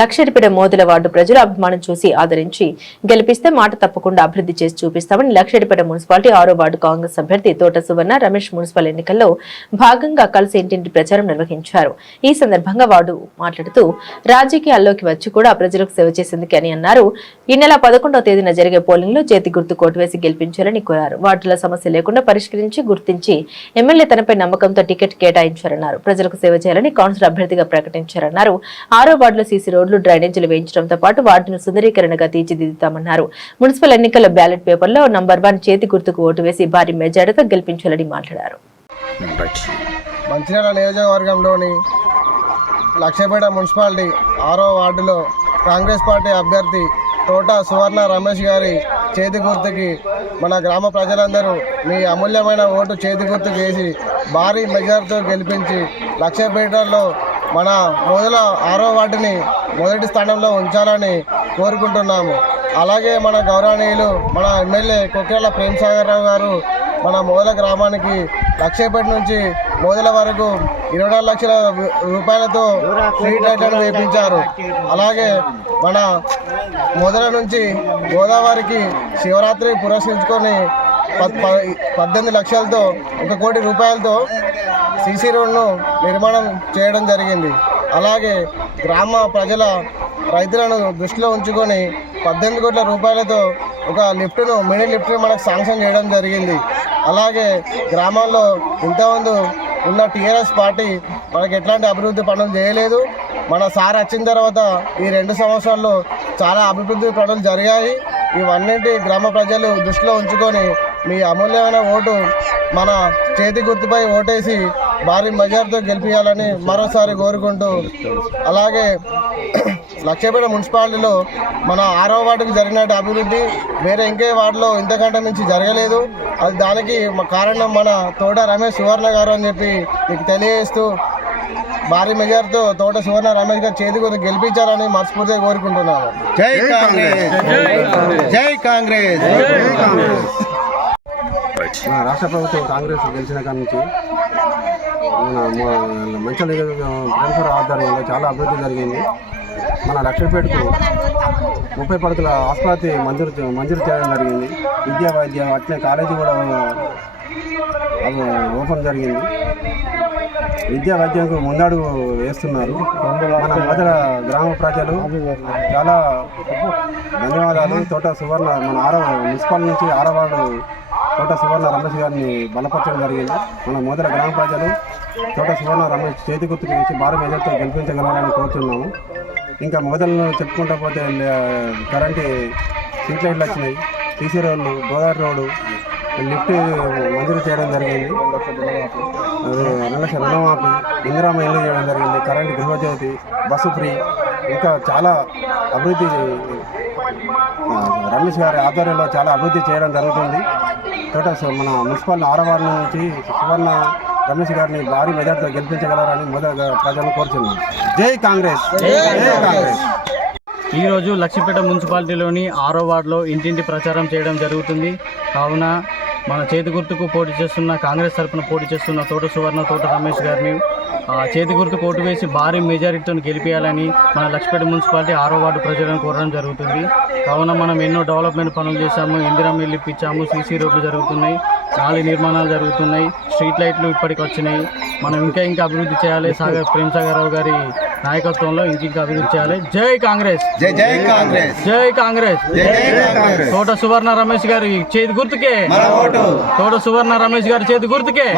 Lakshettipet Modula ward ప్రజలు అభిమానం చూసి ఆదరించి గెలిపిస్తే మాట తప్పకుండా అభివృద్ధి చేసి చూపిస్తామని లక్షడిపేట మున్సిపాలిటీ 6వ వార్డు కాంగ్రెస్ అభ్యర్థి తోట సువర్ణ రమేష్ మున్సిపల్ ఎన్నికల్లో భాగంగా కలిసి ఇంటింటి ప్రచారం నిర్వహించారు. ఈ సందర్భంగా వార్డు మాట్లాడుతూ రాజకీయాల్లోకి వచ్చి కూడా ప్రజలకు సేవ చేసేందుకు అని అన్నారు. ఈ నెల 11వ తేదీన జరిగే పోలింగ్ లో చేతి గుర్తు కోటు వేసి గెలిపించాలని కోరారు. వార్డుల సమస్య లేకుండా పరిష్కరించి గుర్తించి ఎమ్మెల్యే తనపై నమ్మకంతో టికెట్ కేటాయించారన్నారు. ప్రజలకు సేవ చేయాలని కౌన్సిలర్ అభ్యర్థిగా ప్రకటించారన్నారు. 6వ వార్డులో సీసీ రోడ్లు డ్రైనేజీలు వేయించడంతో పాటు వార్డును సుందరీకరణగా తీర్చిదిద్దుతామన్నారు. మున్సిపల్ ఎన్నికల బ్యాలెట్ పేపర్లో నంబర్ 1 చేతి గుర్తుకు ఓటు వేసి భారీ మెజారిటీతో గెలిపించాలని మాట్లాడారు. మంచిర్యాల నియోజకవర్గంలోని లక్షపేట మున్సిపాలిటీ 6వ వార్డులో కాంగ్రెస్ పార్టీ అభ్యర్థి తోట సువర్ణ రమేష్ గారి చేతి గుర్తుకి మన గ్రామ ప్రజలందరూ మీ అమూల్యమైన ఓటు చేతి గుర్తుకు వేసి భారీ మెజార్టీతో గెలిపించి లక్షపేటలో మన మొదల 6వ వార్డుని మొదటి స్థానంలో ఉంచాలని కోరుకుంటున్నాము. అలాగే మన గౌరవనీయులు మన ఎమ్మెల్యే కొక్కేళ్ల ప్రేమ్సాగర్ రావు గారు మన మొదల గ్రామానికి లక్షపేట నుంచి మొదల వరకు 24 లక్షల రూపాయలతో స్ట్రీట్ లైట్లను వేయించారు. అలాగే మన మొదల నుంచి గోదావరికి శివరాత్రి పురస్కరించుకొని 18 లక్షలతో 1 కోటి రూపాయలతో సీసీ రోడ్ను నిర్మాణం చేయడం జరిగింది. అలాగే గ్రామ ప్రజల రైతులను దృష్టిలో ఉంచుకొని 18 కోట్ల రూపాయలతో ఒక లిఫ్ట్ను మినీ లిఫ్ట్ను మనకు శాంక్షన్ చేయడం జరిగింది. అలాగే గ్రామాల్లో ఇంతకుముందు ఉన్న టీఆర్ఎస్ పార్టీ మనకి ఎట్లాంటి అభివృద్ధి పనులు చేయలేదు. మన సార్ వచ్చిన తర్వాత ఈ 2 సంవత్సరాల్లో చాలా అభివృద్ధి పనులు జరిగాయి. ఇవన్నింటి గ్రామ ప్రజలు దృష్టిలో ఉంచుకొని మీ అమూల్యమైన ఓటు మన చేతి గుర్తుపై ఓటేసి భారీ మెజార్టీతో గెలిపించాలని మరోసారి కోరుకుంటూ, అలాగే లక్షపేట మున్సిపాలిటీలో మన 6వ వార్డుకు జరిగినట్టు అభివృద్ధి వేరే ఇంకే వార్డులో ఇంతకంటే మించి జరగలేదు. అది దానికి కారణం మన తోట రమేష్ సువర్ణ గారు అని చెప్పి మీకు తెలియజేస్తూ భారీ మెజార్టీతో తోట సువర్ణ రమేష్ గారు చేతి గుర్తు గెలిపించాలని మనస్ఫూర్తిగా కోరుకుంటున్నాను. జై కాంగ్రెస్, జై కాంగ్రెస్. మన రాష్ట్ర ప్రభుత్వం కాంగ్రెస్ గెలిచిన కాడి నుంచి మన మంచిర్యాల ప్రిన్సిపల్ ఆధ్వర్యంలో చాలా అభివృద్ధి జరిగింది. మన లక్షపేటకు 30 పడకల ఆసుపత్రి మంజూరు చేయడం జరిగింది. విద్యా వైద్యం అట్లే కాలేజీ కూడా ఓపెన్ జరిగింది. విద్యా వైద్యంకు ముందడుగు వేస్తున్నారు. మన మొదల గ్రామ ప్రజలు చాలా ధన్యవాదాలు. తోట సువర్ణ మన మున్సిపల్ నుంచి 6వ వార్డు తోట సువర్ణ రమేష్ గారిని బలపరచడం జరిగింది. మన మొదల గ్రామ ప్రజలు తోట సువర్ణ రమేష్ చేతి గుర్తుకు వేసి భారీ మెజార్టీతో గెలిపించగలరని కోరుతున్నాము. ఇంకా మొదలు చెప్పుకుంటా పోతే కరెంటు స్ట్రీట్ లైట్లు వచ్చినాయి, సీసీ రోడ్లు, గోదావరి రోడ్డు, లిఫ్ట్ మంజూరు చేయడం జరిగింది. 2 లక్షల రుణమాఫీ, ఇందిరామ ఇల్లు చేయడం జరిగింది. కరెంటు గృహజ్యోతి, బస్సు ఫ్రీ, ఇంకా చాలా అభివృద్ధి రమేష్ గారి ఆధ్వర్యంలో చాలా అభివృద్ధి చేయడం జరుగుతుంది. తోట మన మున్సిపల్ 6వ వార్డు నుంచి సువర్ణ రమేష్ గారిని భారీ మెజార్టీతో గెలిపించగలరని మొదట ప్రజలను కోరుతున్నాను. జై కాంగ్రెస్, జై కాంగ్రెస్. ఈరోజు లక్షపేట మున్సిపాలిటీలోని 6వ వార్డులో ఇంటింటి ప్రచారం చేయడం జరుగుతుంది. కావున మన చేతి గుర్తుకు పోటీ చేస్తున్న కాంగ్రెస్ తరఫున పోటీ చేస్తున్న తోట సువర్ణ తోట రమేష్ గారిని చేతి గుర్తుకు ఓటు వేసి భారీ మెజారిటీతో గెలిపించాలని మన లక్షపేట మున్సిపాలిటీ 6వ వార్డు ప్రజలను కోరడం జరుగుతుంది. కావున మనం ఎన్నో డెవలప్మెంట్ పనులు చేశాము. ఇందిరామ ఇల్లు ఇప్పించాము, సీసీ రోడ్లు జరుగుతున్నాయి, నాలి నిర్మాణాలు జరుగుతున్నాయి, స్ట్రీట్ లైట్లు ఇప్పటికి వచ్చినాయి. మనం ఇంకా అభివృద్ధి చేయాలి. ప్రేమ్సాగర్ రావు గారి నాయకత్వంలో ఇంకా అభివృద్ధి చేయాలి. జై కాంగ్రెస్, జై కాంగ్రెస్, జై కాంగ్రెస్. తోట సువర్ణ రమేష్ గారి చేతి గుర్తుకే, తోట సువర్ణ రమేష్ గారి చేతి గుర్తుకే.